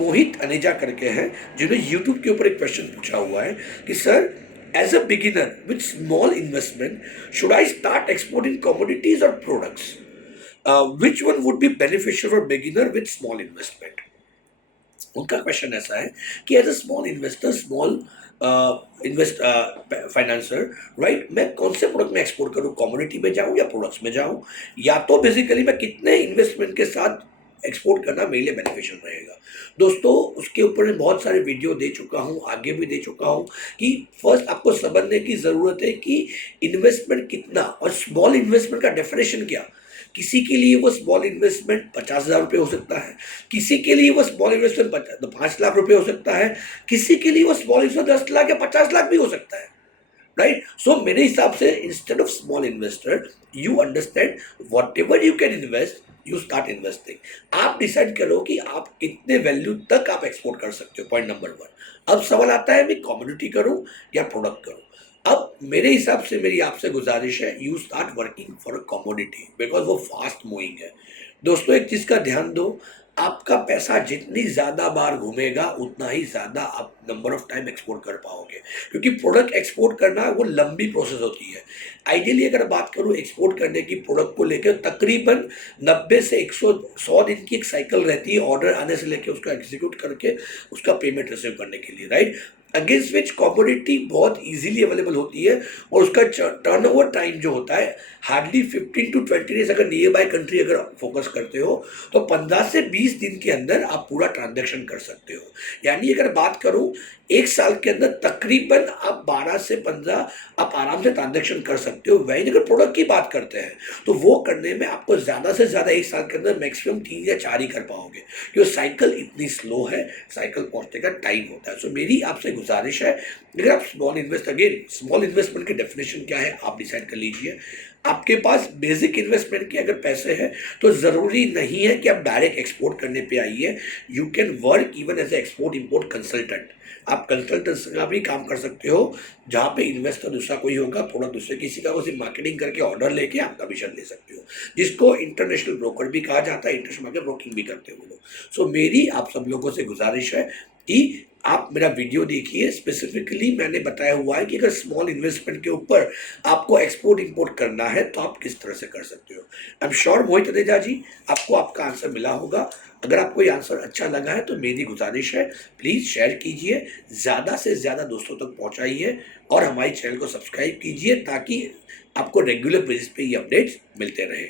मोहित अनेजा करके हैं, जिन्होंने यूट्यूब के ऊपर एक क्वेश्चन पूछा हुआ है कि sir, as a beginner with small investment should I start exporting commodities or products, which one would be beneficial for beginner with small investment. उनका क्वेश्चन ऐसा है कि as a small investor, small invest financer, right, मैं कौन से product में export करूँ, commodity में जाऊँ या प्रोडक्ट्स में जाऊँ, या तो बेसिकली मैं कितने इन्वेस्टमेंट के साथ एक्सपोर्ट करना मेरे लिए बेनिफिशियल रहेगा। दोस्तों, उसके ऊपर मैं बहुत सारे वीडियो दे चुका हूँ, आगे भी दे चुका हूँ कि फर्स्ट आपको समझने की ज़रूरत है कि इन्वेस्टमेंट कितना और स्मॉल इन्वेस्टमेंट का डेफिनेशन क्या। किसी के लिए वो स्मॉल इन्वेस्टमेंट 50,000 रुपये हो सकता है, किसी के लिए वो स्मॉल इन्वेस्टमेंट 5 लाख रुपये हो सकता है, किसी के लिए वो स्मॉल इन्वेस्टमेंट 10 लाख या 50 लाख भी हो सकता है, राइट। सो मेरे हिसाब से instead of small investor, you understand what ever you can invest, you start investing. आप डिसाइड करो कि आप कितने वैल्यू तक आप एक्सपोर्ट कर सकते हो, पॉइंट नंबर 1। अब सवाल आता है मैं कमोडिटी करूं या प्रोडक्ट करूं। अब मेरे हिसाब से मेरी आपसे गुजारिश है, you start working for a commodity, because वो फास्ट मूविंग है। दोस्तों, एक चीज़ का ध्यान दो, आपका पैसा जितनी ज़्यादा बार घूमेगा उतना ही ज़्यादा आप नंबर ऑफ टाइम एक्सपोर्ट कर पाओगे, क्योंकि प्रोडक्ट एक्सपोर्ट करना वो लंबी प्रोसेस होती है। आइडियली अगर बात करूँ एक्सपोर्ट करने की, प्रोडक्ट को लेकर तकरीबन 90 से 100 दिन की एक साइकिल रहती है, ऑर्डर आने से लेकर उसको एग्जीक्यूट करके उसका पेमेंट रिसीव करने के लिए, राइट। अगेंस्ट विच कमोडिटी बहुत इजीली अवेलेबल होती है और उसका टर्नओवर टाइम जो होता है हार्डली 15 to 20 डेज। अगर नियर बाय कंट्री अगर फोकस करते हो तो 15 से 20 दिन के अंदर आप पूरा ट्रांजैक्शन कर सकते हो। यानी अगर बात करूं, एक साल के अंदर तकरीबन आप 12 से 15 आप आराम से ट्रांजैक्शन कर सकते हो। वहीं अगर प्रोडक्ट की बात करते हैं तो वो करने में आपको ज़्यादा से ज़्यादा एक साल के अंदर मैक्सिमम 3 या 4 ही कर पाओगे, क्योंकि साइकिल इतनी स्लो है, साइकिल पहुंचने का टाइम होता है। सो मेरी आपसे गुजारिश है, अगर आप स्मॉल इन्वेस्टमेंट की डेफिनेशन क्या है आप डिसाइड कर लीजिए। आपके पास बेसिक इन्वेस्टमेंट के अगर पैसे हैं तो ज़रूरी नहीं है कि आप डायरेक्ट एक्सपोर्ट करने पे आइए। You can work even as a export import consultant. आप कंसल्टेंट्स का भी काम कर सकते हो, जहाँ पे इन्वेस्टर दूसरा कोई होगा, प्रोडक्ट दूसरे किसी का, सिर्फ मार्केटिंग करके ऑर्डर लेके आप कमीशन ले सकते हो, जिसको इंटरनेशनल ब्रोकर भी कहा जाता है, इंटरनेशनल मार्केट ब्रोकिंग भी करते हैं वो लोग। सो मेरी आप सब लोगों से गुजारिश है कि आप मेरा वीडियो देखिए। स्पेसिफिकली मैंने बताया हुआ है कि अगर स्मॉल इन्वेस्टमेंट के ऊपर आपको एक्सपोर्ट इंपोर्ट करना है तो आप किस तरह से कर सकते हो। आई एम श्योर मोहित अनेजा जी, आपको आपका आंसर मिला होगा। अगर आपको ये आंसर अच्छा लगा है तो मेरी गुजारिश है, प्लीज़ शेयर कीजिए, ज़्यादा से ज़्यादा दोस्तों तक पहुंचाइए और हमारे चैनल को सब्सक्राइब कीजिए ताकि आपको रेगुलर बेसिस पे ये अपडेट्स मिलते रहें।